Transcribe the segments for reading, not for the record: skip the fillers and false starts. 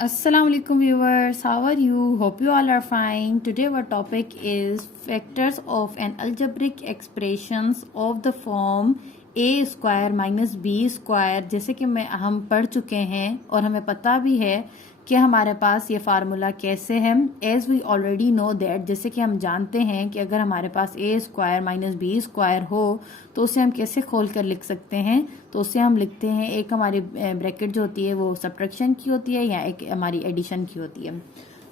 Assalamualaikum viewers, how are you? Hope you all are fine. Today our topic is factors of an algebraic expressions of the form a square minus b square। जैसे कि हम पढ़ चुके हैं और हमें पता भी है कि हमारे पास ये फार्मूला कैसे है। As we already know that, जैसे कि हम जानते हैं कि अगर हमारे पास a square minus b square हो तो उसे हम कैसे खोल कर लिख सकते हैं। तो उसे हम लिखते हैं, एक हमारी ब्रैकेट जो होती है वो सब्ट्रैक्शन की होती है या एक हमारी एडिशन की होती है।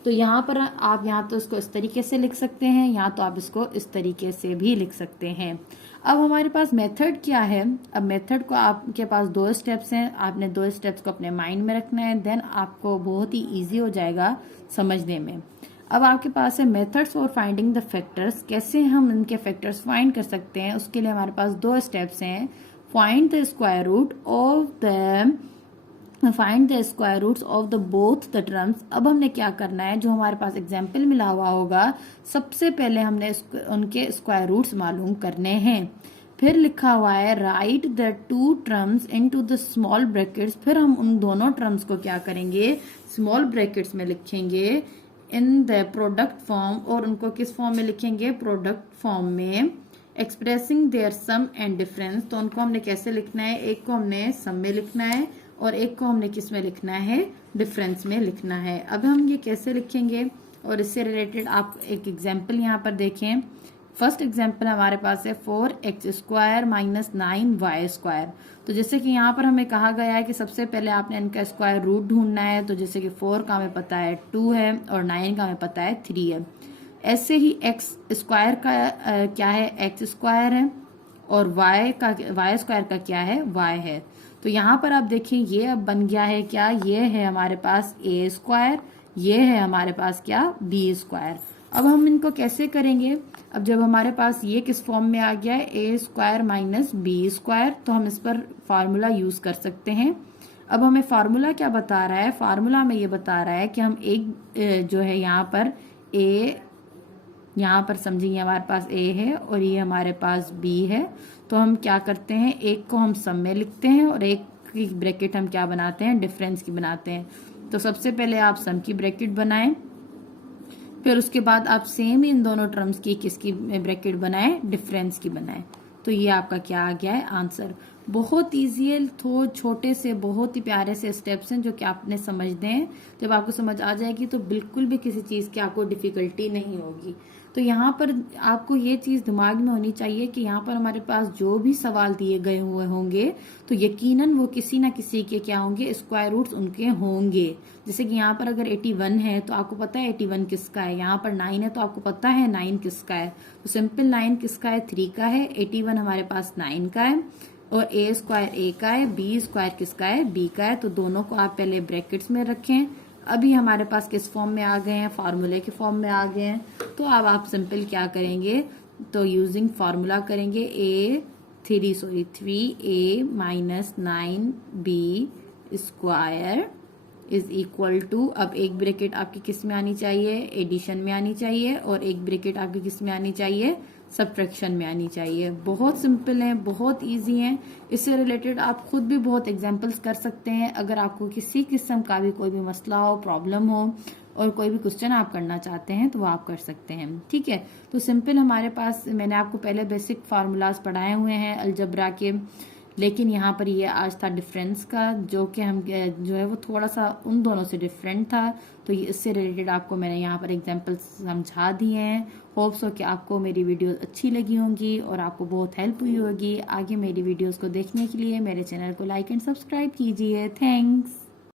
तो यहाँ पर आप यहाँ तो इसको इस तरीके से लिख सकते हैं, यहाँ तो आप इसको इस तरीके से भी लिख सकते हैं। अब हमारे पास मेथड क्या है। अब मेथड को आपके पास दो स्टेप्स हैं, आपने दो स्टेप्स को अपने माइंड में रखना है, देन आपको बहुत ही इजी हो जाएगा समझने में। अब आपके पास है मेथड्स और फाइंडिंग द फैक्टर्स। कैसे हम इनके फैक्टर्स फाइंड कर सकते हैं, उसके लिए हमारे पास दो स्टेप्स हैं। Find the square root of the both the terms. अब हमने क्या करना है, जो हमारे पास एग्जाम्पल मिला हुआ होगा, सबसे पहले हमने उनके स्क्वायर रूट्स मालूम करने हैं। फिर लिखा हुआ है right the two terms into the small brackets. फिर हम उन दोनों टर्म्स को क्या करेंगे, स्मॉल ब्रैकेट्स में लिखेंगे इन द प्रोडक्ट फॉर्म। और उनको किस फॉर्म में लिखेंगे, प्रोडक्ट फॉर्म में। Expressing their sum and difference, तो उनको हमने कैसे लिखना है, एक को हमने सम में लिखना है और एक को हमने किस में लिखना है, डिफरेंस में लिखना है। अब हम ये कैसे लिखेंगे और इससे रिलेटेड आप एक एग्जाम्पल यहाँ पर देखें। फर्स्ट एग्जाम्पल हमारे पास है 4x square minus 9y square. तो जैसे कि यहाँ पर हमें कहा गया है कि सबसे पहले आपने इनका स्क्वायर रूट ढूंढना है। तो जैसे कि 4 का हमें पता है 2 है और 9 का हमें पता है 3 है। ऐसे ही x स्क्वायर का क्या है, x स्क्वायर है, और y स्क्वायर का क्या है, y है। तो यहाँ पर आप देखिए ये अब बन गया है क्या, ये है हमारे पास a स्क्वायर, ये है हमारे पास क्या, b स्क्वायर। अब हम इनको कैसे करेंगे, अब जब हमारे पास ये किस फॉर्म में आ गया है, a square minus b square, तो हम इस पर फार्मूला यूज कर सकते हैं। अब हमें फार्मूला क्या बता रहा है, फार्मूला में ये बता रहा है कि हम एक जो है यहाँ पर यहाँ पर समझिए हमारे पास a है और ये हमारे पास b है। तो हम क्या करते हैं, एक को हम सम में लिखते हैं और एक की ब्रैकेट हम क्या बनाते हैं, डिफरेंस की बनाते हैं। तो सबसे पहले आप सम की ब्रैकेट बनाएं, फिर उसके बाद आप सेम इन दोनों टर्म्स की किसकी ब्रैकेट बनाएं, डिफरेंस की बनाएं। तो ये आपका क्या आ गया है, आंसर। बहुत ईजी है, तो छोटे से बहुत ही प्यारे से स्टेप्स हैं जो कि आपने समझने हैं। जब आपको समझ आ जाएगी तो बिल्कुल भी किसी चीज की आपको डिफिकल्टी नहीं होगी। तो यहाँ पर आपको ये चीज दिमाग में होनी चाहिए कि यहाँ पर हमारे पास जो भी सवाल दिए गए हुए होंगे तो यकीनन वो किसी ना किसी के क्या होंगे, स्क्वायर रूट्स उनके होंगे। जैसे कि यहाँ पर अगर 81 है तो आपको पता है 81 किसका है, यहाँ पर 9 है तो आपको पता है 9 किसका है। तो सिंपल 9 किसका है, 3 का है, 81 हमारे पास 9 का है, और a स्क्वायर a का है, b स्क्वायर किसका है, b का है। तो दोनों को आप पहले ब्रैकेट्स में रखें। अभी हमारे पास किस फॉर्म में आ गए हैं, फार्मूले के फॉर्म में आ गए हैं। तो अब आप सिंपल क्या करेंगे, तो यूजिंग फार्मूला करेंगे, 3a minus 9b square is equal to, अब एक ब्रैकेट आपकी किस में आनी चाहिए, एडिशन में आनी चाहिए, और एक ब्रैकेट आपकी किस में आनी चाहिए, सब्ट्रैक्शन में आनी चाहिए। बहुत सिंपल है, बहुत इजी है। इससे रिलेटेड आप खुद भी बहुत एग्जांपल्स कर सकते हैं। अगर आपको किसी किस्म का भी कोई भी मसला हो, प्रॉब्लम हो और कोई भी क्वेश्चन आप करना चाहते हैं तो वो आप कर सकते हैं, ठीक है। तो सिंपल हमारे पास, मैंने आपको पहले बेसिक फार्मूलाज पढ़ाए हुए हैं अलजबरा के, लेकिन यहाँ पर ये आज था डिफरेंस का, जो कि हम जो है वो थोड़ा सा उन दोनों से डिफरेंट था। तो ये इससे रिलेटेड आपको मैंने यहाँ पर एग्जांपल्स समझा दिए हैं। होप्स हो कि आपको मेरी वीडियो अच्छी लगी होंगी और आपको बहुत हेल्प हुई होगी। आगे मेरी वीडियोस को देखने के लिए मेरे चैनल को लाइक एंड सब्सक्राइब कीजिए। थैंक्स।